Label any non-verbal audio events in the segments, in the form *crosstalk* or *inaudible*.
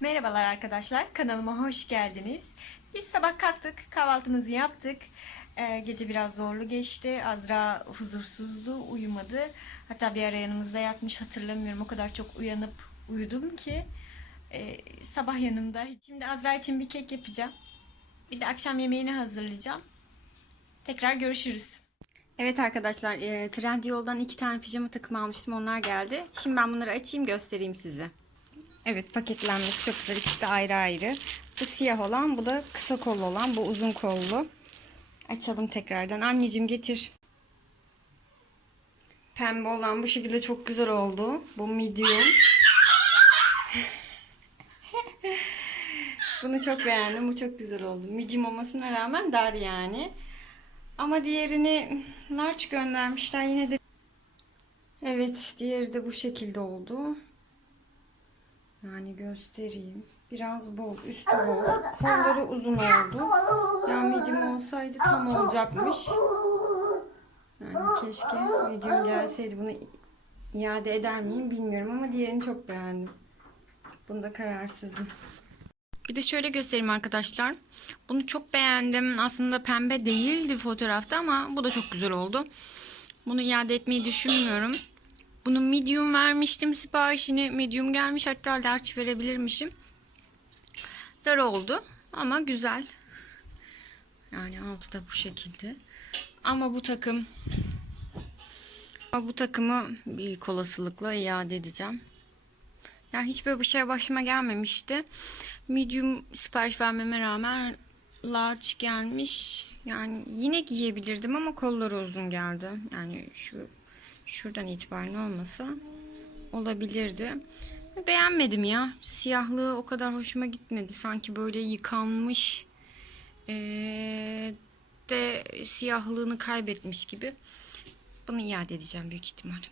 Merhabalar arkadaşlar, kanalıma hoş geldiniz. Biz sabah kalktık, kahvaltımızı yaptık. Ee, gece biraz zorlu geçti. Azra huzursuzdu, uyumadı. Hatta bir ara yanımızda yatmış hatırlamıyorum. O kadar çok uyanıp uyudum ki. Ee, sabah yanımda. Şimdi Azra için bir kek yapacağım. Bir de akşam yemeğini hazırlayacağım. Tekrar görüşürüz. Evet arkadaşlar, e, Trendyol'dan iki tane pijama takımı almıştım. Onlar geldi. Şimdi ben bunları açayım göstereyim size. Evet paketlenmesi çok güzel. İkisi de ayrı ayrı. Bu siyah olan, bu da kısa kollu olan, bu uzun kollu. Açalım tekrardan. Anneciğim getir. Pembe olan bu şekilde çok güzel oldu. Bu medium. *laughs* Bunu çok beğendim. Bu çok güzel oldu. Medium olmasına rağmen dar yani. Ama diğerini large göndermişler. Yine de Evet, diğeri de bu şekilde oldu. Yani göstereyim. Biraz bol, üstü bol. Kolları uzun oldu. Yani medium olsaydı tam olacakmış. Yani keşke medium gelseydi bunu iade eder miyim bilmiyorum ama diğerini çok beğendim. Bunda kararsızım. Bir de şöyle göstereyim arkadaşlar. Bunu çok beğendim. Aslında pembe değildi fotoğrafta ama bu da çok güzel oldu. Bunu iade etmeyi düşünmüyorum. Bunu medium vermiştim siparişini. Medium gelmiş hatta large verebilirmişim. Dar oldu ama güzel. Yani altı da bu şekilde. Ama bu takım ama bu takımı büyük olasılıkla iade edeceğim. Yani hiç böyle bir şey başıma gelmemişti. Medium sipariş vermeme rağmen large gelmiş. Yani yine giyebilirdim ama kolları uzun geldi. Yani şu şuradan itibaren olmasa olabilirdi. Beğenmedim ya. Siyahlığı o kadar hoşuma gitmedi. Sanki böyle yıkanmış ee, de siyahlığını kaybetmiş gibi. Bunu iade edeceğim büyük ihtimal.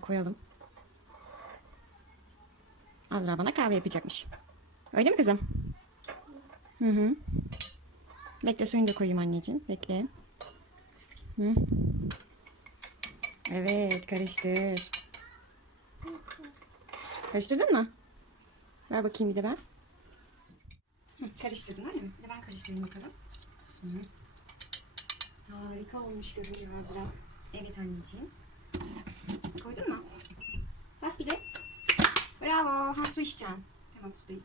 Şimdi koyalım. Azra bana kahve yapacakmış. Öyle mi kızım? Hı hı. Bekle suyunu da koyayım anneciğim. Bekle. Hı. Evet karıştır. Karıştırdın mı? Ver bakayım bir de ben. Karıştırdın öyle mi? De ben karıştırayım bakalım. Hı. Harika olmuş görünüyor Azra. Evet anneciğim. Koydun mu? Bas bir de. Bravo. Ha su içeceksin. Tamam su da iç.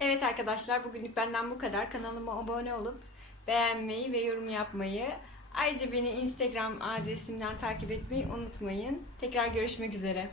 Evet arkadaşlar bugünlük benden bu kadar. Kanalıma abone olup beğenmeyi ve yorum yapmayı ayrıca beni Instagram adresimden takip etmeyi unutmayın. Tekrar görüşmek üzere.